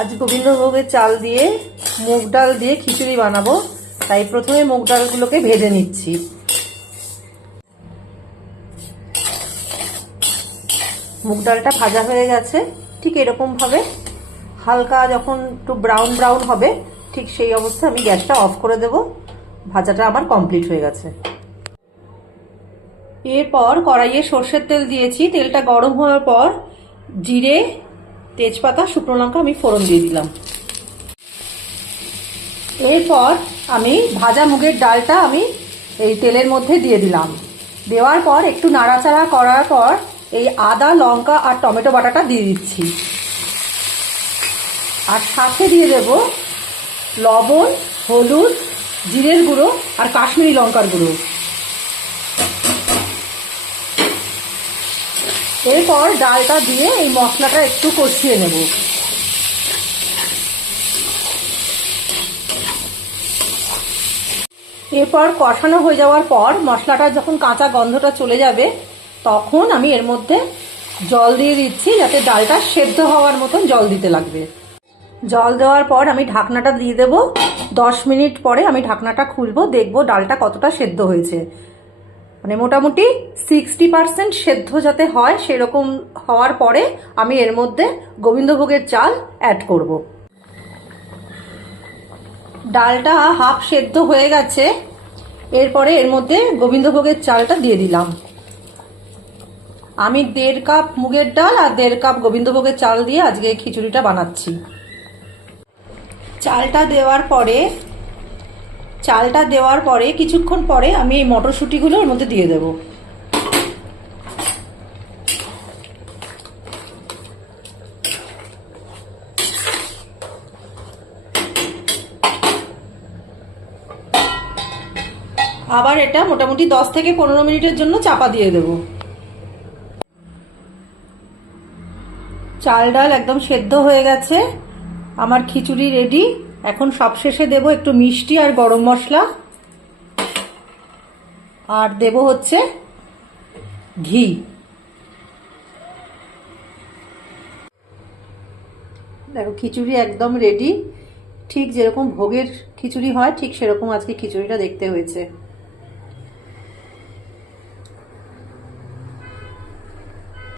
আজ গোবিন্দভোগের চাল দিয়ে মুগ ডাল দিয়ে খিচুড়ি বানাবো, তাই প্রথমে মুগ ডালগুলোকে ভেজে নিচ্ছি। মুগ ডালটা ভাজা হয়ে গেছে। ঠিক এরকম ভাবে হালকা যখন একটু ব্রাউন ব্রাউন হবে, ঠিক সেই অবস্থায় আমি গ্যাসটা অফ করে দেব। ভাজাটা আমার কমপ্লিট হয়ে গেছে। এরপর কড়াইয়ে সর্ষের তেল দিয়েছি। তেলটা গরম হওয়ার পর জিরে, তেজপাতা, শুকনো লঙ্কা আমি ফোড়ন দিয়ে দিলাম। এরপর আমি ভাজা মুগের ডালটা আমি এই তেলের মধ্যে দিয়ে দিলাম। দেওয়ার পর একটু নাড়াচাড়া করার পর এই আদা, লঙ্কা আর টমেটো বাটাটা দিয়ে দিচ্ছি। আর সাথে দিয়ে দেব লবণ, হলুদ, জিরের গুঁড়ো আর কাশ্মীরি লঙ্কার গুঁড়ো। এরপর ডালটা দিয়ে এই মশলাটা একটু কষিয়ে নেব। এরপর কষানো হয়ে যাওয়ার পর মশলাটা যখন কাঁচা গন্ধটা চলে যাবে, তখন আমি এর মধ্যে জল দিয়ে দিচ্ছি, যাতে ডালটা সেদ্ধ হওয়ার মতন জল দিতে লাগবে। জল দেওয়ার পর আমি ঢাকনাটা দিয়ে দেব। 10 মিনিট পরে আমি ঢাকনাটা খুলবো, দেখবো ডালটা কতটা সেদ্ধ হয়েছে। মানে মোটামুটি 60% সেদ্ধ যাতে হয়, সেরকম হওয়ার পরে আমি এর মধ্যে গোবিন্দভোগের চাল অ্যাড করব। ডালটা হাফ সেদ্ধ হয়ে গেছে। এরপরে এর মধ্যে গোবিন্দভোগের চালটা দিয়ে দিলাম। আমি 1.5 কাপ মুগের ডাল আর 1.5 কাপ গোবিন্দভোগের চাল দিয়ে আজকে খিচুড়িটা বানাচ্ছি। চালটা দেওয়ার পরে কিছুক্ষণ পরে আমি এই মটরশুঁটিগুলো এর মধ্যে দিয়ে দেব। আবার এটা মোটামুটি 10 থেকে 15 মিনিটের জন্য চাপা দিয়ে দেব। চাল ডাল একদম সেদ্ধ হয়ে গেছে, আমার খিচুড়ি রেডি। এখন সবশেষে দেব একটু মিষ্টি আর গরম মশলা, আর দেব হচ্ছে ঘি। দেখো খিচুড়ি একদম রেডি। ঠিক যেরকম ভোগের খিচুড়ি হয়, ঠিক সেরকম আজকে খিচুড়িটা দেখতে হয়েছে।